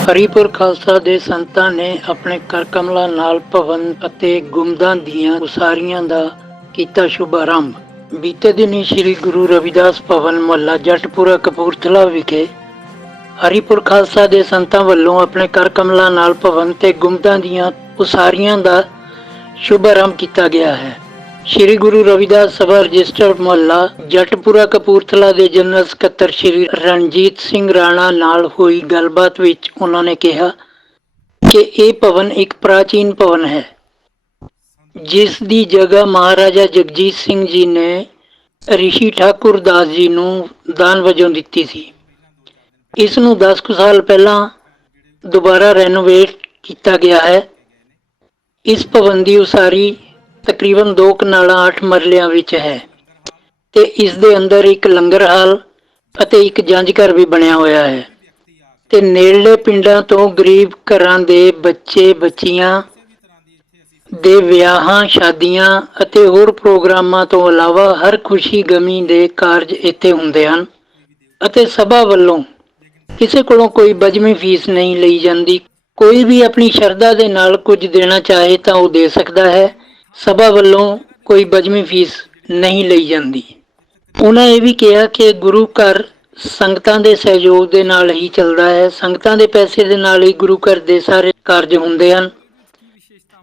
ਹਰੀਪੁਰ ਖਾਲਸਾ ਦੇ ਸੰਤਾਂ ਨੇ ਆਪਣੇ ਕਰ ਕਮਲਾਂ ਨਾਲ ਭਵਨ ਅਤੇ ਗੁੰਮਦਾਂ ਦੀਆਂ ਉਸਾਰੀਆਂ ਦਾ ਕੀਤਾ ਸ਼ੁਭ ਆਰੰਭ ਬੀਤੇ ਦਿਨੀ ਸ੍ਰੀ ਗੁਰੂ ਰਵਿਦਾਸ ਭਵਨ ਮੁਹੱਲਾ ਜੱਟਪੁਰਾ ਕਪੂਰਥਲਾ ਵਿਖੇ ਹਰੀਪੁਰ ਖਾਲਸਾ ਦੇ ਸੰਤਾਂ ਵੱਲੋਂ ਆਪਣੇ ਕਰ ਕਮਲਾਂ ਨਾਲ ਭਵਨ ਤੇ ਗੁੰਮਦਾਂ ਦੀਆਂ ਉਸਾਰੀਆਂ ਦਾ ਸ਼ੁਭ ਆਰੰਭ ਕੀਤਾ ਗਿਆ ਹੈ। ਸ੍ਰੀ ਗੁਰੂ ਰਵਿਦਾਸ ਸਭਾ ਰਜਿਸਟਰਡ ਮੁਹੱਲਾ ਜੱਟਪੁਰਾ ਕਪੂਰਥਲਾ ਦੇ ਜਨਰਲ ਸਕੱਤਰ ਸ੍ਰੀ ਰਣਜੀਤ ਸਿੰਘ ਰਾਣਾ ਨਾਲ ਹੋਈ ਗੱਲਬਾਤ ਵਿੱਚ ਉਹਨਾਂ ਨੇ ਕਿਹਾ ਕਿ ਇਹ ਭਵਨ ਇੱਕ ਪ੍ਰਾਚੀਨ ਭਵਨ ਹੈ, ਜਿਸ ਦੀ ਜਗ੍ਹਾ ਮਹਾਰਾਜਾ ਜਗਜੀਤ ਸਿੰਘ ਜੀ ਨੇ ਰਿਸ਼ੀ ਠਾਕੁਰ ਦਾਸ ਜੀ ਨੂੰ ਦਾਨ ਵਜੋਂ ਦਿੱਤੀ ਸੀ। ਇਸ ਨੂੰ 10 ਕੁ ਸਾਲ ਪਹਿਲਾਂ ਦੁਬਾਰਾ ਰੈਨੋਵੇਟ ਕੀਤਾ ਗਿਆ ਹੈ। ਇਸ ਭਵਨ ਦੀ ਉਸਾਰੀ ਤਕਰੀਬਨ 2 ਕਨਾਲਾਂ 8 ਮਰਲਿਆਂ ਵਿੱਚ ਹੈ ਤੇ ਇਸ ਦੇ ਅੰਦਰ ਇੱਕ ਲੰਗਰ ਹਾਲ ਅਤੇ ਇੱਕ ਜੰਜ ਘਰ ਵੀ ਬਣਿਆ ਹੋਇਆ ਹੈ। ਤੇ ਨੇੜਲੇ ਪਿੰਡਾਂ ਤੋਂ ਗਰੀਬ ਘਰਾਂ ਦੇ ਬੱਚੇ, ਬੱਚੀਆਂ ਦੇ ਵਿਆਹਾਂ, ਸ਼ਾਦੀਆਂ ਅਤੇ ਹੋਰ ਪ੍ਰੋਗਰਾਮਾਂ ਤੋਂ ਇਲਾਵਾ ਹਰ ਖੁਸ਼ੀ ਗਮੀ ਦੇ ਕਾਰਜ ਇੱਥੇ ਹੁੰਦੇ ਹਨ ਅਤੇ ਸਭਾ ਵੱਲੋਂ ਕਿਸੇ ਕੋਲੋਂ ਕੋਈ ਬਜਮੀ ਫੀਸ ਨਹੀਂ ਲਈ ਜਾਂਦੀ। ਕੋਈ ਵੀ ਆਪਣੀ ਸ਼ਰਧਾ ਦੇ ਨਾਲ ਕੁਝ ਦੇਣਾ ਚਾਹੇ ਤਾਂ ਉਹ ਦੇ ਸਕਦਾ ਹੈ। ਸਭਾ ਵੱਲੋਂ ਕੋਈ ਬਜਮੀ ਫੀਸ ਨਹੀਂ ਲਈ ਜਾਂਦੀ। ਉਹਨਾਂ ਇਹ ਵੀ ਕਿਹਾ ਕਿ ਗੁਰੂ ਘਰ ਸੰਗਤਾਂ ਦੇ ਸਹਿਯੋਗ ਦੇ ਨਾਲ ਹੀ ਚੱਲਦਾ ਹੈ। ਸੰਗਤਾਂ ਦੇ ਪੈਸੇ ਦੇ ਨਾਲ ਹੀ ਗੁਰੂ ਘਰ ਦੇ ਸਾਰੇ ਕਾਰਜ ਹੁੰਦੇ ਹਨ।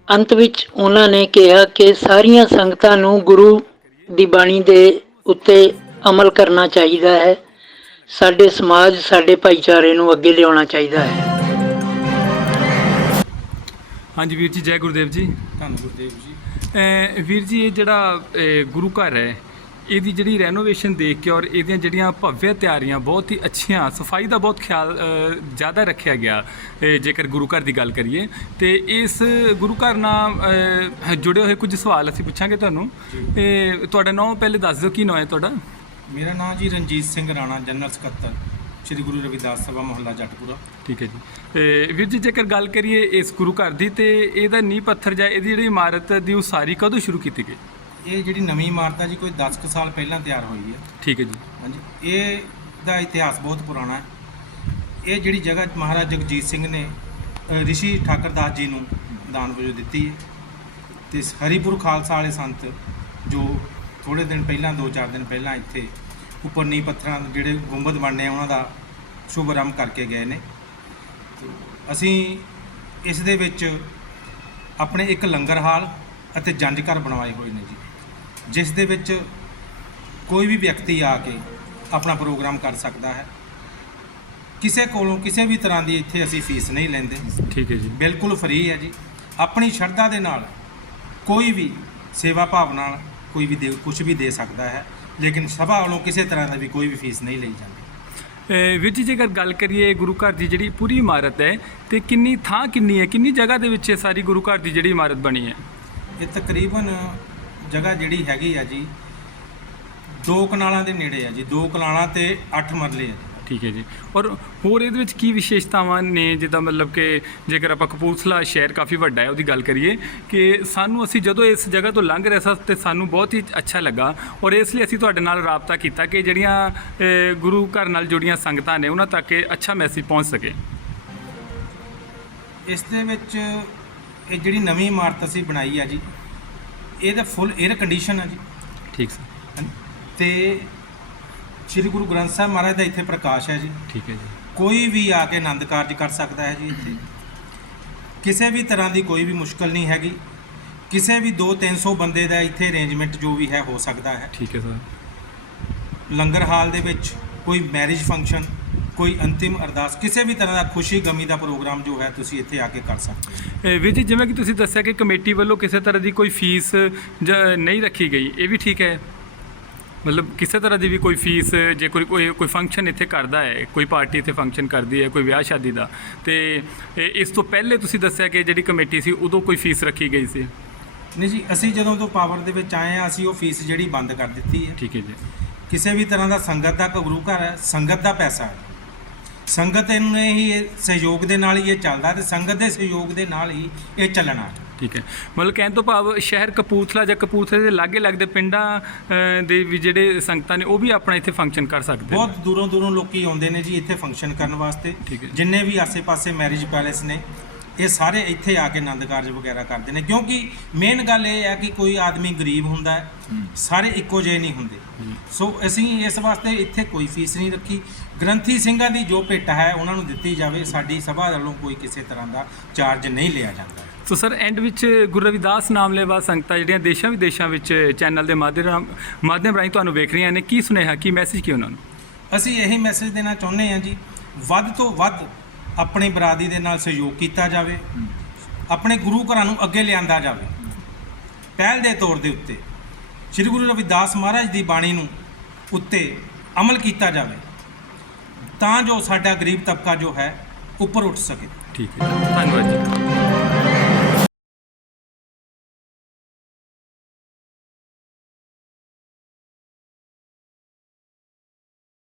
ਅੰਤ ਵਿੱਚ ਉਹਨਾਂ ਨੇ ਕਿਹਾ ਕਿ ਸਾਰੀਆਂ ਸੰਗਤਾਂ ਨੂੰ ਗੁਰੂ ਦੀ ਬਾਣੀ ਦੇ ਉੱਤੇ ਅਮਲ ਕਰਨਾ ਚਾਹੀਦਾ ਹੈ। ਸਾਡੇ ਸਮਾਜ ਸਾਡੇ ਭਾਈਚਾਰੇ ਨੂੰ ਅੱਗੇ ਲਿਆਉਣਾ ਚਾਹੀਦਾ ਹੈ। ਹਾਂਜੀ ਵੀਰ ਜੀ ਜੈ ਗੁਰਦੇਵ ਜੀ। ਧੰਨ ਗੁਰਦੇਵ ਜੀ। ਵੀਰ ਜੀ ਇਹ ਜਿਹੜਾ ਗੁਰੂ ਘਰ ਹੈ ਇਹਦੀ ਜਿਹੜੀ ਰੈਨੋਵੇਸ਼ਨ ਦੇਖ ਕੇ ਔਰ ਇਹਦੀਆਂ ਜਿਹੜੀਆਂ ਭਵਯ ਤਿਆਰੀਆਂ ਬਹੁਤ ਹੀ ਅੱਛੀਆਂ ਸਫ਼ਾਈ ਦਾ ਬਹੁਤ ਖਿਆਲ ਜ਼ਿਆਦਾ ਰੱਖਿਆ ਗਿਆ ਜੇਕਰ ਗੁਰੂ ਘਰ ਦੀ ਗੱਲ ਕਰੀਏ। ਤੇ ਇਸ ਗੁਰੂ ਘਰ ਨਾਲ ਜੁੜੇ ਹੋਏ ਕੁਝ ਸਵਾਲ ਅਸੀਂ ਪੁੱਛਾਂਗੇ ਤੁਹਾਨੂੰ। ਇਹ ਤੁਹਾਡਾ ਨਾਮ ਪਹਿਲੇ ਦੱਸ ਦਿਓ ਕੀ ਨਾਮ ਹੈ ਤੁਹਾਡਾ? ਮੇਰਾ ਨਾਮ ਜੀ ਰਣਜੀਤ ਸਿੰਘ ਰਾਣਾ ਜਨਰਲ ਸਕੱਤਰ। ਸ੍ਰੀ ਗੁਰੂ ਰਵਿਦਾਸ ਸਭਾ ਮੁਹੱਲਾ ਜੱਟਪੁਰਾ। ਠੀਕ ਹੈ ਜੀ। ਤੇ ਵੀਰ ਜੀ ਜੇਕਰ ਗੱਲ ਕਰੀਏ ਇਸ ਗੁਰੂ ਘਰ ਦੀ ਤੇ ਇਹਦਾ ਨੀਂਹ ਪੱਥਰ ਜਾਂ ਇਹਦੀ ਜਿਹੜੀ ਇਮਾਰਤ ਦੀ ਉਸਾਰੀ ਕਦੋਂ ਸ਼ੁਰੂ ਕੀਤੀ ਗਈ? ਇਹ ਜਿਹੜੀ ਨਵੀਂ ਇਮਾਰਤ ਹੈ ਜੀ ਕੋਈ 10 ਕੁ ਸਾਲ ਪਹਿਲਾਂ ਤਿਆਰ ਹੋਈ ਹੈ। ਠੀਕ ਹੈ ਜੀ। ਹਾਂਜੀ। ਇਹ ਦਾ ਇਤਿਹਾਸ ਬਹੁਤ ਪੁਰਾਣਾ ਹੈ। ਇਹ ਜਿਹੜੀ ਜਗ੍ਹਾ ਮਹਾਰਾਜ ਜਗਜੀਤ ਸਿੰਘ ਨੇ ਰਿਸ਼ੀ ਠਾਕਰਦਾਸ ਜੀ ਨੂੰ ਦਾਨ ਵਜੋਂ ਦਿੱਤੀ ਹੈ। ਤੇ ਹਰੀਪੁਰ ਖਾਲਸਾ ਵਾਲੇ ਸੰਤ ਜੋ ਥੋੜੇ ਦਿਨ ਪਹਿਲਾਂ 2-4 ਦਿਨ ਪਹਿਲਾਂ ਇੱਥੇ ਉੱਪਰ ਨੀਂਹ ਪੱਥਰਾਂ ਦੇ ਜਿਹੜੇ ਗੁੰਬਦ ਬਣਨੇ ਆ ਉਹਨਾਂ ਦਾ ਸ਼ੁਭ ਆਰੰਭ ਕਰਕੇ ਗਏ ਨੇ। ਅਸੀਂ ਇਸ ਦੇ ਵਿੱਚ ਆਪਣੇ ਇੱਕ ਲੰਗਰ ਹਾਲ ਅਤੇ ਜੰਝ ਘਰ ਬਣਵਾਏ ਹੋਏ ਨੇ ਜੀ ਜਿਸ ਦੇ ਵਿੱਚ ਕੋਈ ਵੀ ਵਿਅਕਤੀ ਆ ਕੇ ਆਪਣਾ ਪ੍ਰੋਗਰਾਮ ਕਰ ਸਕਦਾ ਹੈ। ਕਿਸੇ ਕੋਲੋਂ ਕਿਸੇ ਵੀ ਤਰ੍ਹਾਂ ਦੀ ਇੱਥੇ ਅਸੀਂ ਫੀਸ ਨਹੀਂ ਲੈਂਦੇ। ਠੀਕ ਹੈ ਜੀ। ਬਿਲਕੁਲ ਫ੍ਰੀ ਹੈ ਜੀ। ਆਪਣੀ ਸ਼ਰਧਾ ਦੇ ਨਾਲ ਕੋਈ ਵੀ ਸੇਵਾ ਭਾਵ ਨਾਲ ਕੋਈ ਵੀ ਕੁਝ ਵੀ ਦੇ ਸਕਦਾ ਹੈ। ਲੇਕਿਨ ਸਭਾ ਵੱਲੋਂ ਕਿਸੇ ਤਰ੍ਹਾਂ ਦੀ ਵੀ ਕੋਈ ਵੀ ਫੀਸ ਨਹੀਂ ਲਈ ਜਾਂਦੀ। ਵੀਰ ਜੀ ਜੇਕਰ ਗੱਲ ਕਰੀਏ ਗੁਰੂ ਘਰ ਦੀ ਜਿਹੜੀ ਪੂਰੀ ਇਮਾਰਤ ਹੈ ਤੇ ਕਿੰਨੀ ਥਾਂ ਕਿੰਨੀ ਹੈ ਕਿੰਨੀ ਜਗ੍ਹਾ ਦੇ ਵਿੱਚ ਇਹ ਸਾਰੀ ਗੁਰੂ ਘਰ ਦੀ ਜਿਹੜੀ ਇਮਾਰਤ ਬਣੀ ਹੈ? ਇਹ ਤਕਰੀਬਨ ਜਗ੍ਹਾ ਜਿਹੜੀ ਹੈਗੀ ਆ ਜੀ ਦੋ ਕਨਾਲਾਂ ਦੇ ਨੇੜੇ ਆ ਜੀ ਦੋ ਕਨਾਲਾਂ ਤੇ 8 ਮਰਲੇ ਆ ਠੀਕ ਹੈ ਜੀ। ਔਰ ਹੋਰ ਇਹਦੇ ਵਿੱਚ ਕੀ ਵਿਸ਼ੇਸ਼ਤਾਵਾਂ ਨੇ? ਜਿੱਦਾਂ ਮਤਲਬ ਕਿ ਜੇਕਰ ਆਪਾਂ ਕਪੂਰਥਲਾ ਸ਼ਹਿਰ ਕਾਫੀ ਵੱਡਾ ਹੈ ਉਹਦੀ ਗੱਲ ਕਰੀਏ ਕਿ ਸਾਨੂੰ ਅਸੀਂ ਜਦੋਂ ਇਸ ਜਗ੍ਹਾ ਤੋਂ ਲੰਘ ਰਹੇ ਸਾਂ ਤੇ ਸਾਨੂੰ ਬਹੁਤ ਹੀ ਅੱਛਾ ਲੱਗਾ ਔਰ ਇਸ ਲਈ ਅਸੀਂ ਤੁਹਾਡੇ ਨਾਲ ਰਾਬਤਾ ਕੀਤਾ ਕਿ ਜਿਹੜੀਆਂ ਗੁਰੂ ਘਰ ਨਾਲ ਜੁੜੀਆਂ ਸੰਗਤਾਂ ਨੇ ਉਹਨਾਂ ਤੱਕ ਇਹ ਅੱਛਾ ਮੈਸੇਜ ਪਹੁੰਚ ਸਕੇ। ਇਸ ਦੇ ਵਿੱਚ ਇਹ ਜਿਹੜੀ ਨਵੀਂ ਇਮਾਰਤ ਅਸੀਂ ਬਣਾਈ ਆ ਜੀ ਇਹਦਾ ਫੁੱਲ 에ਅਰ ਕੰਡੀਸ਼ਨ ਆ ਜੀ। ਠੀਕ ਸਰ। ਤੇ ਸ੍ਰੀ ਗੁਰੂ ਗ੍ਰੰਥ ਸਾਹਿਬ ਮਹਾਰਾਜ ਦਾ ਇੱਥੇ ਪ੍ਰਕਾਸ਼ ਹੈ ਜੀ। ਠੀਕ ਹੈ ਜੀ। ਕੋਈ ਵੀ ਆ ਕੇ ਆਨੰਦ ਕਾਰਜ ਕਰ ਸਕਦਾ ਹੈ ਜੀ ਇੱਥੇ। ਕਿਸੇ ਵੀ ਤਰ੍ਹਾਂ ਦੀ ਕੋਈ ਵੀ ਮੁਸ਼ਕਲ ਨਹੀਂ ਹੈਗੀ। ਕਿਸੇ ਵੀ 2-300 ਬੰਦੇ ਦਾ ਇੱਥੇ ਅਰੇਂਜਮੈਂਟ ਜੋ ਵੀ ਹੈ ਹੋ ਸਕਦਾ ਹੈ। ਠੀਕ ਹੈ ਸਰ। ਲੰਗਰ ਹਾਲ ਦੇ ਵਿੱਚ ਕੋਈ ਮੈਰਿਜ ਫੰਕਸ਼ਨ ਕੋਈ ਅੰਤਿਮ ਅਰਦਾਸ ਕਿਸੇ ਵੀ ਤਰ੍ਹਾਂ ਦਾ ਖੁਸ਼ੀ ਗਮੀ ਦਾ ਪ੍ਰੋਗਰਾਮ ਜੋ ਹੈ ਤੁਸੀਂ ਇੱਥੇ ਆ ਕੇ ਕਰ ਸਕਦੇ ਹੋ। ਇਹ ਵੀਰ ਜੀ ਜਿਵੇਂ ਕਿ ਤੁਸੀਂ ਦੱਸਿਆ ਕਿ ਕਮੇਟੀ ਵੱਲੋਂ ਕਿਸੇ ਤਰ੍ਹਾਂ ਦੀ ਕੋਈ ਫੀਸ ਨਹੀਂ ਰੱਖੀ ਗਈ ਇਹ ਵੀ ਠੀਕ ਹੈ? ਮਤਲਬ ਕਿਸੇ ਤਰ੍ਹਾਂ ਦੀ ਵੀ ਕੋਈ ਫੀਸ ਜੇ ਕੋਈ ਕੋਈ ਕੋਈ ਫੰਕਸ਼ਨ ਇੱਥੇ ਕਰਦਾ ਹੈ ਕੋਈ ਪਾਰਟੀ ਇੱਥੇ ਫੰਕਸ਼ਨ ਕਰਦੀ ਹੈ ਕੋਈ ਵਿਆਹ ਸ਼ਾਦੀ ਦਾ ਤੇ ਇਸ ਤੋਂ ਪਹਿਲੇ ਤੁਸੀਂ ਦੱਸਿਆ ਕਿ ਜਿਹੜੀ ਕਮੇਟੀ ਸੀ ਉਦੋਂ ਕੋਈ ਫੀਸ ਰੱਖੀ ਗਈ ਸੀ? ਨਹੀਂ ਜੀ ਅਸੀਂ ਜਦੋਂ ਤੋਂ ਪਾਵਰ ਦੇ ਵਿੱਚ ਆਏ ਆ ਅਸੀਂ ਉਹ ਫੀਸ ਜਿਹੜੀ ਬੰਦ ਕਰ ਦਿੱਤੀ ਹੈ। ਠੀਕ ਹੈ ਜੀ। ਕਿਸੇ ਵੀ ਤਰ੍ਹਾਂ ਦਾ ਸੰਗਤ ਦਾ ਗੁਰੂ ਘਰ ਹੈ ਸੰਗਤ ਦਾ ਪੈਸਾ ਹੈ। ਸੰਗਤ ਨੇ ਹੀ ਇਹ ਸਹਿਯੋਗ ਦੇ ਨਾਲ ਹੀ ਇਹ ਚੱਲਦਾ ਤੇ ਸੰਗਤ ਦੇ ਸਹਿਯੋਗ ਦੇ ਨਾਲ ਹੀ ਇਹ ਚੱਲਣਾ ਠੀਕ ਹੈ। ਮਤਲਬ ਕਹਿਣ ਤੋਂ ਭਾਵ ਸ਼ਹਿਰ ਕਪੂਰਥਲਾ ਜਾਂ ਕਪੂਰਥਲੇ ਦੇ ਲਾਗੇ ਲੱਗਦੇ ਪਿੰਡਾਂ ਦੇ ਵੀ ਜਿਹੜੇ ਸੰਗਤਾਂ ਨੇ ਉਹ ਵੀ ਆਪਣਾ ਇੱਥੇ ਫੰਕਸ਼ਨ ਕਰ ਸਕਦੇ ਨੇ। ਬਹੁਤ ਦੂਰੋਂ ਦੂਰੋਂ ਲੋਕੀ ਆਉਂਦੇ ਨੇ ਜੀ ਇੱਥੇ ਫੰਕਸ਼ਨ ਕਰਨ ਵਾਸਤੇ। ਠੀਕ ਹੈ। ਜਿੰਨੇ ਵੀ ਆਸੇ-ਪਾਸੇ ਮੈਰਿਜ ਪੈਲੇਸ ਨੇ ਇਹ ਸਾਰੇ ਇੱਥੇ ਆ ਕੇ ਆਨੰਦ ਕਾਰਜ ਵਗੈਰਾ ਕਰਦੇ ਨੇ। ਕਿਉਂਕਿ ਮੇਨ ਗੱਲ ਇਹ ਹੈ ਕਿ ਕੋਈ ਆਦਮੀ ਗਰੀਬ ਹੁੰਦਾ ਹੈ ਸਾਰੇ ਇੱਕੋ ਜਿਹੇ ਨਹੀਂ ਹੁੰਦੇ। ਸੋ ਅਸੀਂ ਇਸ ਵਾਸਤੇ ਇੱਥੇ ਕੋਈ ਫੀਸ ਨਹੀਂ ਰੱਖੀ। ਗ੍ਰੰਥੀ ਸਿੰਘਾਂ ਦੀ ਜੋ ਭੇਟ ਹੈ ਉਹਨਾਂ ਨੂੰ ਦਿੱਤੀ ਜਾਵੇ। ਸਾਡੀ ਸਭਾ ਵੱਲੋਂ ਕੋਈ ਕਿਸੇ ਤਰ੍ਹਾਂ ਦਾ ਚਾਰਜ ਨਹੀਂ ਲਿਆ ਜਾਂਦਾ। ਸੋ ਸਰ ਐਂਡ ਵਿੱਚ ਗੁਰੂ ਰਵਿਦਾਸ ਨਾਮ ਲੈਵਾ ਸੰਗਤਾਂ ਜਿਹੜੀਆਂ ਦੇਸ਼ਾਂ ਵਿਦੇਸ਼ਾਂ ਵਿੱਚ ਚੈਨਲ ਦੇ ਮਾਧਿਅਮ ਮਾਧਿਅਮ ਰਾਹੀਂ ਤੁਹਾਨੂੰ ਵੇਖ ਰਹੀਆਂ ਨੇ ਕੀ ਸੁਨੇਹਾ ਕੀ ਮੈਸੇਜ ਕੀ ਉਹਨਾਂ ਨੂੰ? ਅਸੀਂ ਇਹੀ ਮੈਸੇਜ ਦੇਣਾ ਚਾਹੁੰਦੇ ਹਾਂ ਜੀ ਵੱਧ ਤੋਂ ਵੱਧ ਆਪਣੀ ਬਰਾਦਰੀ ਦੇ ਨਾਲ ਸਹਿਯੋਗ ਕੀਤਾ ਜਾਵੇ ਆਪਣੇ ਗੁਰੂ ਘਰਾਂ ਨੂੰ ਅੱਗੇ ਲਿਆਂਦਾ ਜਾਵੇ। ਪਹਿਲ ਦੇ ਤੌਰ ਦੇ ਉੱਤੇ ਸ੍ਰੀ ਗੁਰੂ ਰਵਿਦਾਸ ਮਹਾਰਾਜ ਦੀ ਬਾਣੀ ਨੂੰ ਉੱਤੇ ਅਮਲ ਕੀਤਾ ਜਾਵੇ ਤਾਂ ਜੋ ਸਾਡਾ ਗਰੀਬ ਤਬਕਾ ਜੋ ਹੈ ਉੱਪਰ ਉੱਠ ਸਕੇ। ਠੀਕ ਹੈ ਧੰਨਵਾਦ ਜੀ।